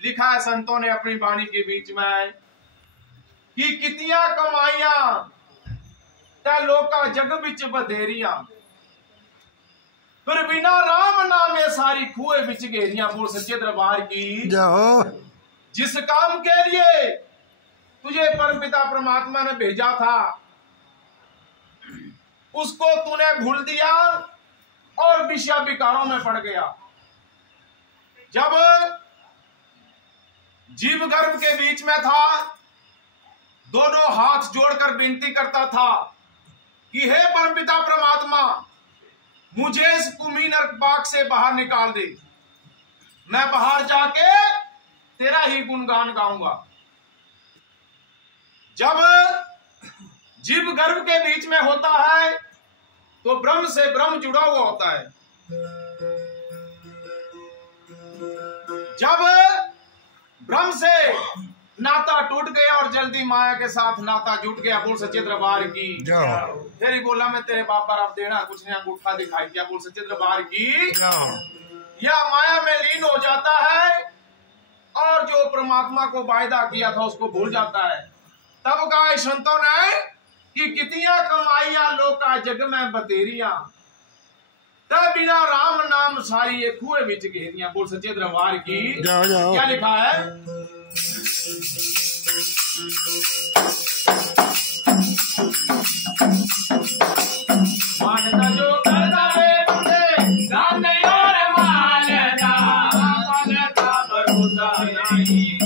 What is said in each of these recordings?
लिखा है संतों ने अपनी वाणी के बीच में कि कितियां कमाइया ते लोका जग बिच बधेरिया, फिर बिना राम नामे सारी खुए बिच घेरिया। बोल सच्चे दरबार की जिस काम के लिए तुझे परमपिता परमात्मा ने भेजा था उसको तूने भूल दिया और विषय विकारों में पड़ गया। जब जीव गर्भ के बीच में था, दोनों हाथ जोड़कर विनती करता था कि हे परमपिता परमात्मा, मुझे इस कुमी नरक पाक से बाहर निकाल दे, मैं बाहर जाके तेरा ही गुणगान गाऊंगा। जब जीव गर्भ के बीच में होता है तो ब्रह्म से ब्रह्म जुड़ा हुआ होता है। जब ब्रह्म से नाता टूट गया और जल्दी माया के साथ नाता जुट गया। बोल सच्चे दरबार की। तेरी बोला मैं तेरे बाप पर अब देना कुछ नहीं, अंगूठा दिखाई दिया। बोल सच्चे दरबार की। या माया में लीन हो जाता है और जो परमात्मा को वायदा किया था उसको भूल जाता है। तब कहा संतों ने कि कितियां कमाइया लोका जग में बतेरिया, तब बिना राम नाम सारी ये खुए बिच घेरिया। बोल सच्चे दरबार की। क्या लिखा है? मानता जो करता है तुझे दान और मानता, मानता भरोसा नहीं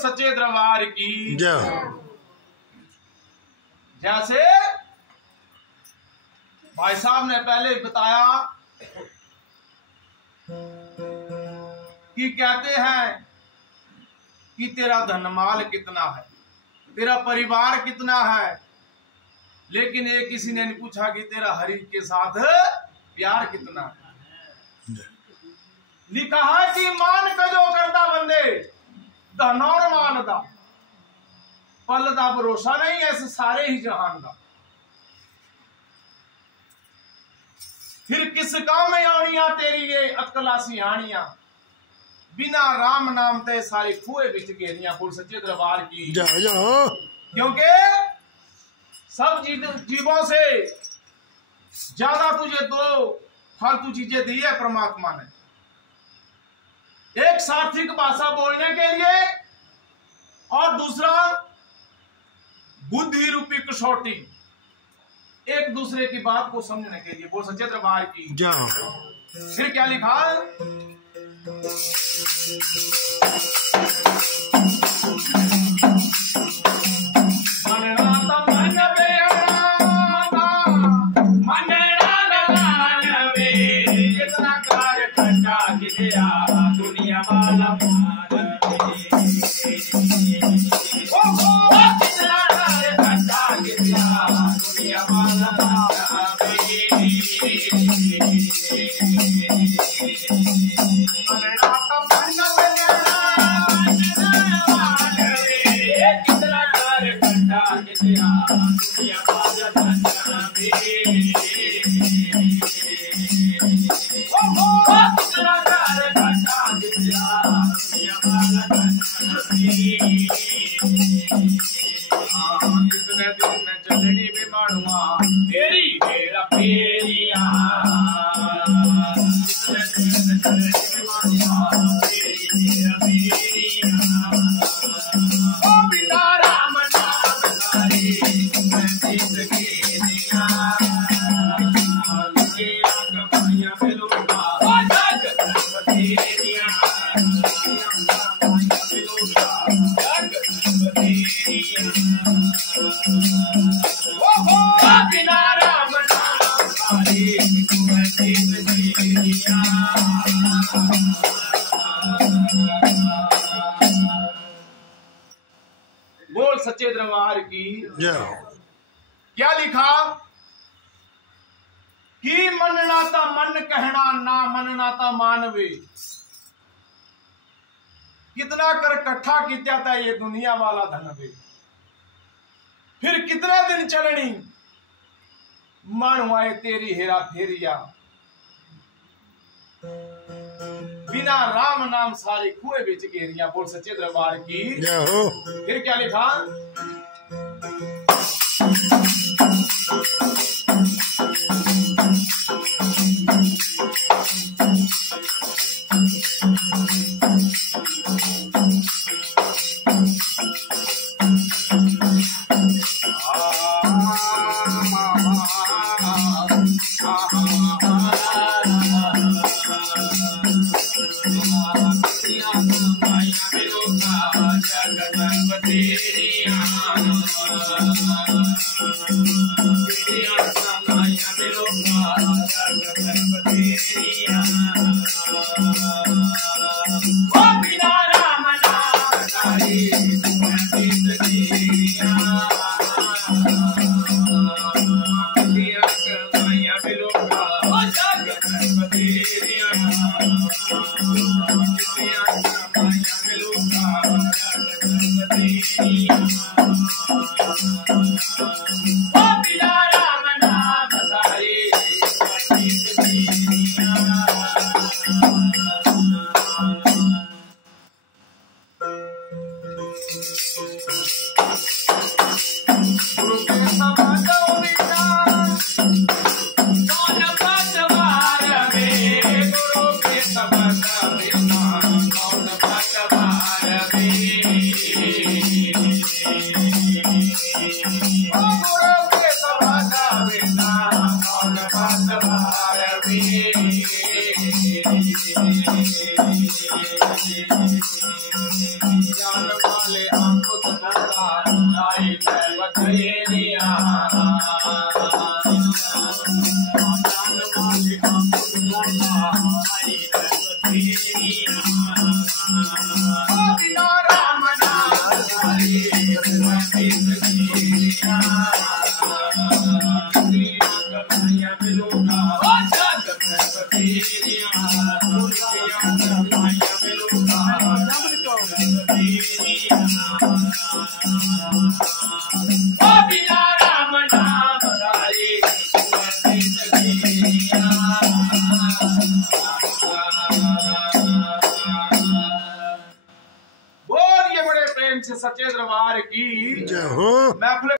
सच्चे दरबार की। जैसे भाई साहब ने पहले बताया कि कहते हैं कि तेरा धनमाल कितना है, तेरा परिवार कितना है, लेकिन एक किसी ने नहीं पूछा कि तेरा हरि के साथ प्यार कितना है। लिखा कि मान कजो करता बंदे धन और मान दा, पल दा भरोसा नहीं ऐसे सारे ही जहान दा। फिर किस काम में आनिया तेरी ये अकला सियानिया, बिना राम नाम ते सारी खुए बिच घेरिया। बोल सच्चे दरबार की। क्योंकि सब जीवों से ज्यादा तुझे दो फालतू चीजें दी है परमात्मा ने। एक सात्विक भाषा बोलने के लिए और दूसरा बुद्धि रूपी कसौटी, एक दूसरे की बात को समझने के लिए। बोल सच्चे दरबार की। फिर क्या लिखा? चलड़ी में मानुआ तेरी मेरा पेरिया बोल सच्चे दरबार की। क्या लिखा कि मनना ता मन कहना ना मनना ता मानवे। कितना कर कट्ठा कित्या था ये दुनिया वाला धनवे। फिर कितने दिन चलनी मानवाए तेरी हेरा फेरिया। बिना राम नाम सारे कुएं बेच गेरिया। बोल सच्चे दरबार की। फिर क्या लिखा सच्चे दरबार की।